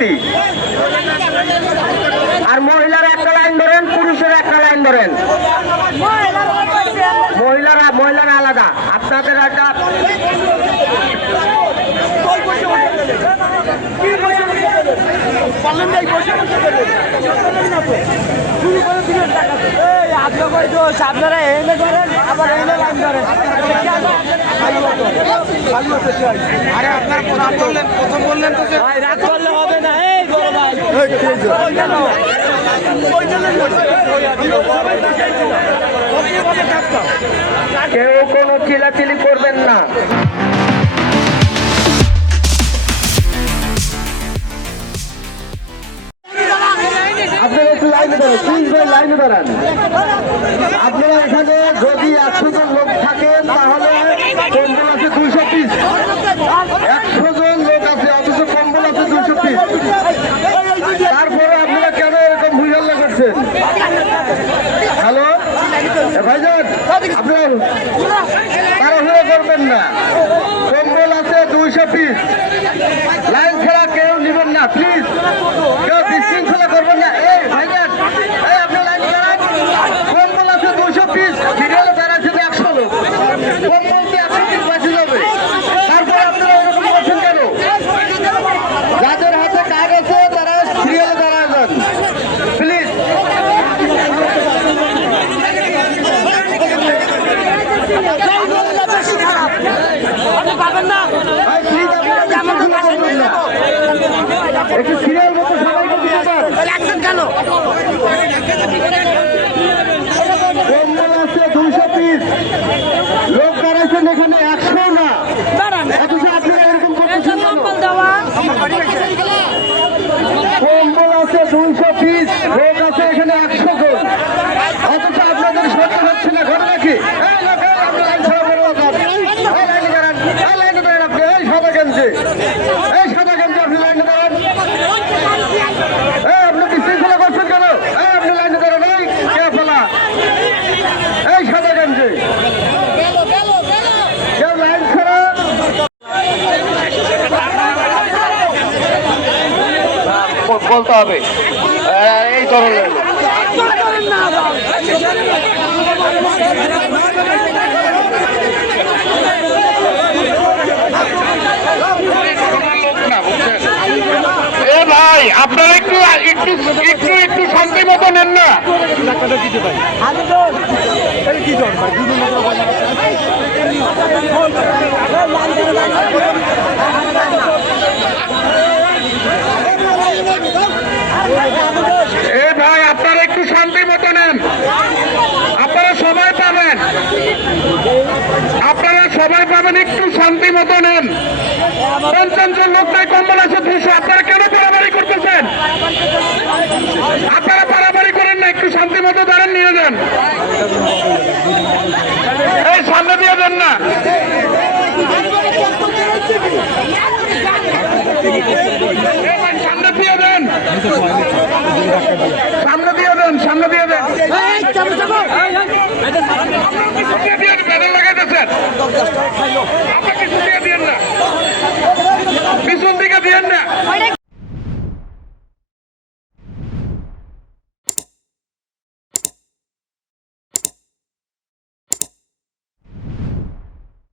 ব্যক্তি। আর মহিলারা একটা লাইন ধরেন, পুরুষের একটা লাইন ধরেন। মহিলারা আলাদা। আপনাদের একটা আপনারা এনে করেন, আবার এনে লাইন ধরেন। আরে আপনার প্রথম বললেন তো রাগ করলে হবে না। এই কেউ কোনো চিলাচিলি করবেন না। আপনারা একটু লাইনে দাঁড়ান, প্লিজ ভাই লাইনে দাঁড়ান। আপনারা এখানে যদি 100 জন লোক থাকেন তাহলে কম্বল আছে 200 পিস। 100 জন লোক আছে অথচ কম্বল আছে 200 পিস। তারপরে আপনারা কেন এরকম ভুইহাল্লা করছেন? হ্যালো ভাইজান, আপনার তাড়াহুড়ো করবেন না। কম্বল আছে 200 পিস। লাইন ছাড়া কেউ নেবেন না প্লিজ। কেউ বিশৃঙ্খলা করবেন না। এই ভাইজান, এই আপনি লাইন দাঁড়ান। কম্বল আছে 200 পিস, সিরিয়ালে দাঁড়াচ্ছে 100 লোক। কম্বল কি 100 পিস বাঁচে যাবে? তারপর আপনারা এরকম করছেন কেন? যাদের হাতে কাজ আছে তারা সিরিয়ালে দাঁড়ায় যান প্লিজ। একটু সিরিয়াল মতো সবাইকে দিতে পারেন কেন? কম্বল আছে 200 পিস, লোক দাঁড়াইছেন এখানে 100 না, অথচ আপনারা এরকম করতেছেন কেন? কম্বল আছে 200 পিস, লোক আছে এখানে 100 জন, অথচ আপনাদের সহ্য হচ্ছে না। ঘটনা কি? আপনি লাইন ছাড়া বড় কথা। লাইনে দাঁড়ান, লাইনে দাঁড়ান। আপনি এই সাদা গেঞ্জি, আপনি লাইনে দাঁড়ান। আপনি বিশৃঙ্খলা করছেন কেন? আপনি লাইনে দাঁড়ান। এই কে ফেলা, এই সাদা গেঞ্জি, কেউ লাইন ছাড়া বলতে হবে। এই ধরনের ভাই আপনারা একটু একটু একটু একটু শান্তি মতো নেন না। ভাই আপনারা একটু শান্তি মতো নেন, আপনারা সবাই পাবেন, একটু শান্তি মতো নেন। 50 জন লোক নাই, কম্বল আছে 200। আপনারা কেন পারাবাড়ি করতেছেন? আপনারা পারাবাড়ি করেন না, একটু শান্তি মতো দাঁড়ান, নিয়ে যান। এই সামনে দিয়ে দেন না। সামনে দিয়ে দেন, সামনে দিয়ে দেন, সামনে দিয়ে দেন। ব্যানার লাগাইতেছেন।